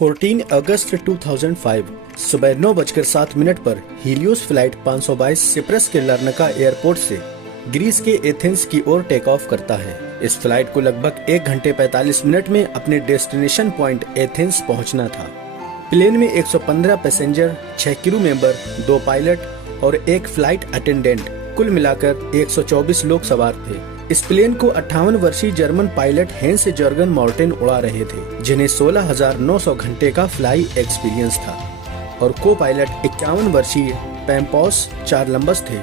14 अगस्त 2005 सुबह 9:07 पर Helios flight 522 Cyprus के लर्नका एयरपोर्ट से ग्रीस के एथेंस की ओर टेक ऑफ करता है। इस फ्लाइट को लगभग 1 घंटे 45 मिनट में अपने डेस्टिनेशन पॉइंट एथेंस पहुंचना था। प्लेन में 115 पैसेंजर, 6 क्रू मेंबर, 2 पायलट और 1 फ्लाइट अटेंडेंट, कुल मिलाकर 124 लोग सवार थे। इस प्लेन को 58 वर्षीय German pilot hence Jurgen Mortein उड़ा रहे थे, जिन्हें 16,900 घंटे का फ्लाई एक्सपीरियंस था, और को पायलट 51 वर्षीय पैम्पॉस चारलम्बस थे,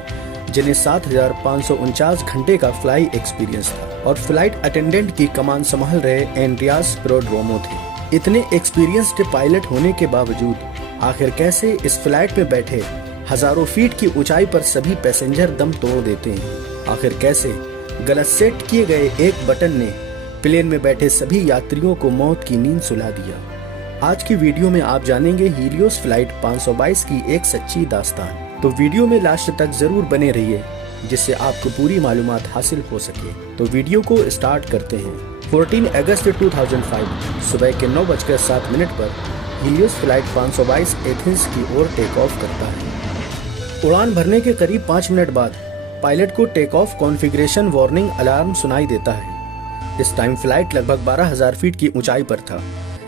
जिन्हें 7,549 घंटे का फ्लाई एक्सपीरियंस था, और फ्लाइट अटेंडेंट की कमान संभाल रहे एंड्रियास प्रोड्रोमो थे। इतने एक्सपीरियंस्ड पायलट होने के बावजूद आखिर कैसे इस फ्लाइट में बैठे हजारों फीट की ऊंचाई पर सभी पैसेंजर दम तोड़ देते हैं? आखिर कैसे गलत सेट किए गए एक बटन ने प्लेन में बैठे सभी यात्रियों को मौत की नींद सुला दिया? आज की वीडियो में आप जानेंगे हीलियोस फ्लाइट 522 की एक सच्ची दास्तान। तो वीडियो में लास्ट तक जरूर बने रहिए, जिससे आपको पूरी मालूमात हासिल हो सके। तो वीडियो को स्टार्ट करते हैं। 14 अगस्त 2005 सुबह के 9:07 पर हीलियोस फ्लाइट 522 एथेंस की ओर टेक ऑफ करता है। उड़ान भरने के करीब 5 मिनट बाद पायलट को take off configuration warning alarm सुनाई देता है। इस टाइम फ्लाइट लगभग 12,000 फीट की ऊंचाई पर था।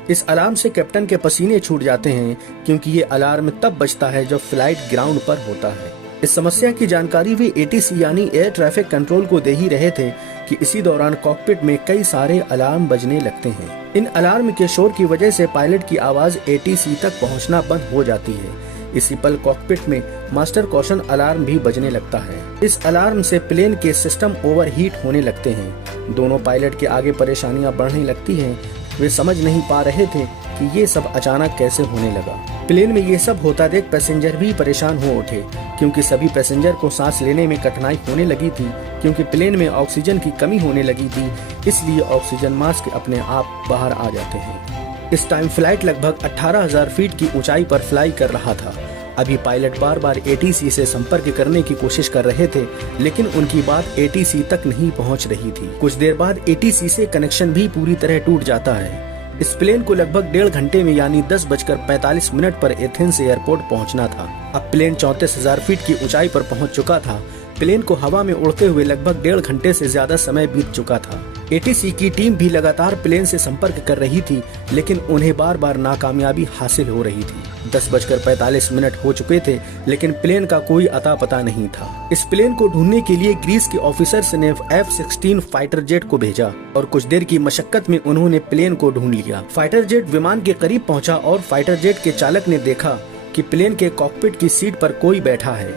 इस अलार्म से कैप्टन के पसीने छूट जाते हैं, क्योंकि ये अलार्म तब बजता है जब फ्लाइट ग्राउंड पर होता है। इस समस्या की जानकारी वे एटीसी यानी एयर ट्रैफिक कंट्रोल को दे ही रहे थे कि इसी दौरान कॉकपिट में कई सारे अलार्म बजने लगते हैं। इन अलार्म के शोर की वजह से पायलट की आवाज एटीसी तक पहुंचना बंद हो जाती है। इसी पल कॉकपिट में मास्टर कॉशन अलार्म भी बजने लगता है। इस अलार्म से प्लेन के सिस्टम ओवरहीट होने लगते हैं। दोनों पायलट के आगे परेशानियां बढ़ने लगती हैं। वे समझ नहीं पा रहे थे कि ये सब अचानक कैसे होने लगा। प्लेन में ये सब होता देख पैसेंजर भी परेशान हो उठे, क्योंकि सभी पैसेंजर को सांस लेने में कठिनाई होने लगी थी, क्योंकि प्लेन में ऑक्सीजन की कमी होने लगी थी। इसलिए ऑक्सीजन मास्क अपने आप बाहर आ जाते हैं। इस टाइम फ्लाइट लगभग 18,000 फीट की ऊंचाई पर फ्लाई कर रहा था। अभी पायलट बार बार एटीसी से संपर्क करने की कोशिश कर रहे थे, लेकिन उनकी बात एटीसी तक नहीं पहुंच रही थी। कुछ देर बाद एटीसी से कनेक्शन भी पूरी तरह टूट जाता है। इस प्लेन को लगभग 1.5 घंटे में यानी 10:45 पर एथेंस एयरपोर्ट पहुंचना था। अब प्लेन 34,000 फीट की ऊंचाई पर पहुंच चुका था। प्लेन को हवा में उड़ते हुए लगभग 1.5 घंटे से ज्यादा समय बीत चुका था। एटीसी की टीम भी लगातार प्लेन से संपर्क कर रही थी, लेकिन उन्हें बार बार नाकामयाबी हासिल हो रही थी। 10:45 हो चुके थे, लेकिन प्लेन का कोई अता पता नहीं था। इस प्लेन को ढूंढने के लिए ग्रीस के ऑफिसर्स ने F-16 फाइटर जेट को भेजा, और कुछ देर की मशक्कत में उन्होंने प्लेन को ढूंढ लिया। फाइटर जेट विमान के करीब पहुंचा और फाइटर जेट के चालक ने देखा कि प्लेन के कॉकपिट की सीट पर कोई बैठा है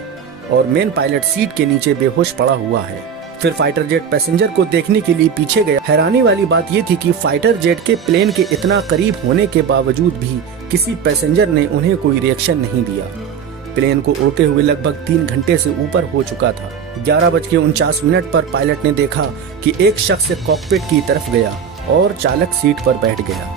और मेन पायलट सीट के नीचे बेहोश पड़ा हुआ है। फिर फाइटर जेट पैसेंजर को देखने के लिए पीछे गया। हैरानी वाली बात ये थी कि फाइटर जेट के प्लेन के इतना करीब होने के बावजूद भी किसी पैसेंजर ने उन्हें कोई रिएक्शन नहीं दिया। प्लेन को उड़ते हुए लगभग 3 घंटे से ऊपर हो चुका था। 11:49 पर पायलट ने देखा कि एक शख्स कॉकपिट की तरफ गया और चालक सीट पर बैठ गया।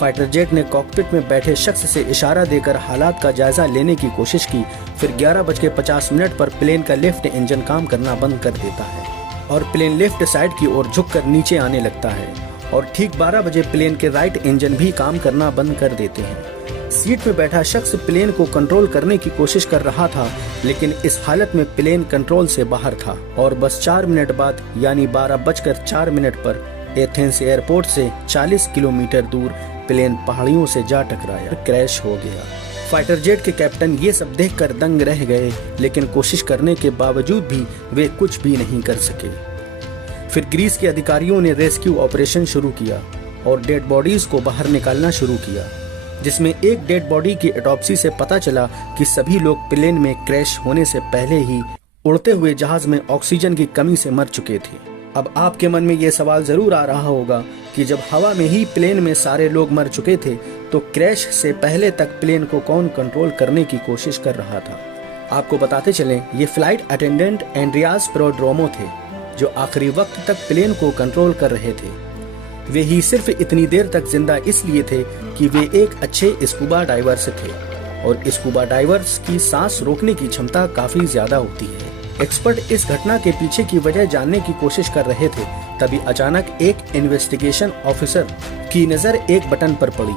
फाइटर जेट ने कॉकपिट में बैठे शख्स से इशारा देकर हालात का जायजा लेने की कोशिश की। फिर 11:50 पर प्लेन का लेफ्ट इंजन काम करना बंद कर देता है और प्लेन लेफ्ट साइड की ओर झुककर नीचे आने लगता है, और ठीक 12 बजे प्लेन के राइट इंजन भी काम करना बंद कर देते हैं। सीट में बैठा शख्स प्लेन को कंट्रोल करने की कोशिश कर रहा था, लेकिन इस हालत में प्लेन कंट्रोल से बाहर था, और बस 4 मिनट बाद यानी 12:04 पर एथेंस एयरपोर्ट से 40 किलोमीटर दूर प्लेन पहाड़ियों से जा टकराया, क्रैश हो गया। फाइटर जेट के कैप्टन ये सब देखकर दंग रह गए, लेकिन कोशिश करने के बावजूद भी वे कुछ भी नहीं कर सके। फिर ग्रीस के अधिकारियों ने रेस्क्यू ऑपरेशन शुरू किया और डेड बॉडीज को बाहर निकालना शुरू किया, जिसमें एक डेड बॉडी की ऑटोप्सी से पता चला कि सभी लोग प्लेन में क्रैश होने से पहले ही उड़ते हुए जहाज में ऑक्सीजन की कमी से मर चुके थे। अब आपके मन में ये सवाल जरूर आ रहा होगा कि जब हवा में ही प्लेन में सारे लोग मर चुके थे, तो क्रैश से पहले तक प्लेन को कौन कंट्रोल करने की कोशिश कर रहा था? आपको बताते चलें, ये फ्लाइट अटेंडेंट एंड्रियास प्रोड्रोमो थे, जो आखिरी वक्त तक प्लेन को कंट्रोल कर रहे थे। वे ही सिर्फ इतनी देर तक जिंदा इसलिए थे कि वे एक अच्छे स्कूबा डाइवर्स थे, और स्कूबा डाइवर्स की सांस रोकने की क्षमता काफी ज्यादा होती है। एक्सपर्ट इस घटना के पीछे की वजह जानने की कोशिश कर रहे थे, तभी अचानक एक इन्वेस्टिगेशन ऑफिसर की नजर एक बटन पर पड़ी।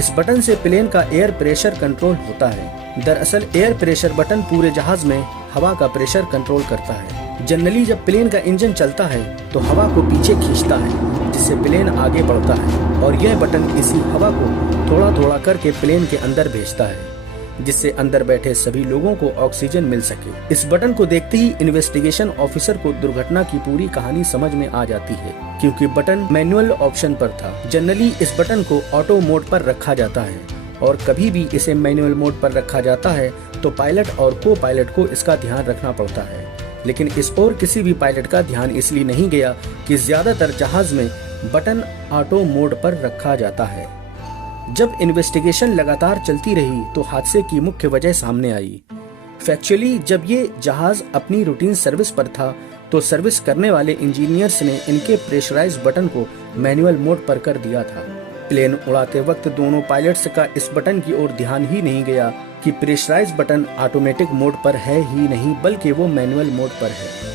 इस बटन से प्लेन का एयर प्रेशर कंट्रोल होता है। दरअसल एयर प्रेशर बटन पूरे जहाज में हवा का प्रेशर कंट्रोल करता है। जनरली जब प्लेन का इंजन चलता है तो हवा को पीछे खींचता है, जिससे प्लेन आगे बढ़ता है और यह बटन इसी हवा को थोड़ा थोड़ा करके प्लेन के अंदर भेजता है, जिससे अंदर बैठे सभी लोगों को ऑक्सीजन मिल सके। इस बटन को देखते ही इन्वेस्टिगेशन ऑफिसर को दुर्घटना की पूरी कहानी समझ में आ जाती है, क्योंकि बटन मैनुअल ऑप्शन पर था। जनरली इस बटन को ऑटो मोड पर रखा जाता है और कभी भी इसे मैनुअल मोड पर रखा जाता है तो पायलट और को पायलट को इसका ध्यान रखना पड़ता है। लेकिन इस ओर किसी भी पायलट का ध्यान इसलिए नहीं गया कि ज्यादातर जहाज में बटन ऑटो मोड पर रखा जाता है। जब इन्वेस्टिगेशन लगातार चलती रही तो हादसे की मुख्य वजह सामने आई। फैक्चुअली जब ये जहाज अपनी रूटीन सर्विस पर था तो सर्विस करने वाले इंजीनियर्स ने इनके प्रेशराइज बटन को मैनुअल मोड पर कर दिया था। प्लेन उड़ाते वक्त दोनों पायलट्स का इस बटन की ओर ध्यान ही नहीं गया कि प्रेशराइज बटन ऑटोमेटिक मोड पर है ही नहीं, बल्कि वो मैनुअल मोड पर है।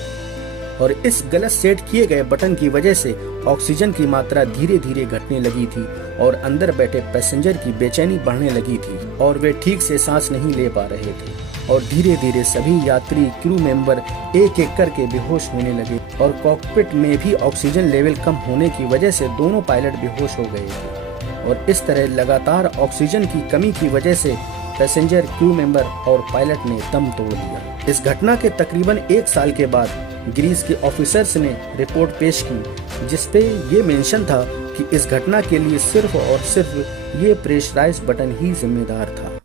और इस गलत सेट किए गए बटन की वजह से ऑक्सीजन की मात्रा धीरे धीरे घटने लगी थी और अंदर बैठे पैसेंजर की बेचैनी बढ़ने लगी थी और वे ठीक से सांस नहीं ले पा रहे थे और धीरे धीरे सभी यात्री क्रू मेंबर एक एक करके बेहोश होने लगे और कॉकपिट में भी ऑक्सीजन लेवल कम होने की वजह से दोनों पायलट बेहोश हो गए थे। और इस तरह लगातार ऑक्सीजन की कमी की वजह से पैसेंजर, क्रू मेंबर और पायलट ने दम तोड़ दिया। इस घटना के तकरीबन 1 साल के बाद ग्रीस के ऑफिसर्स ने रिपोर्ट पेश की, जिसपे ये मेंशन था कि इस घटना के लिए सिर्फ और सिर्फ ये प्रेशराइज बटन ही जिम्मेदार था।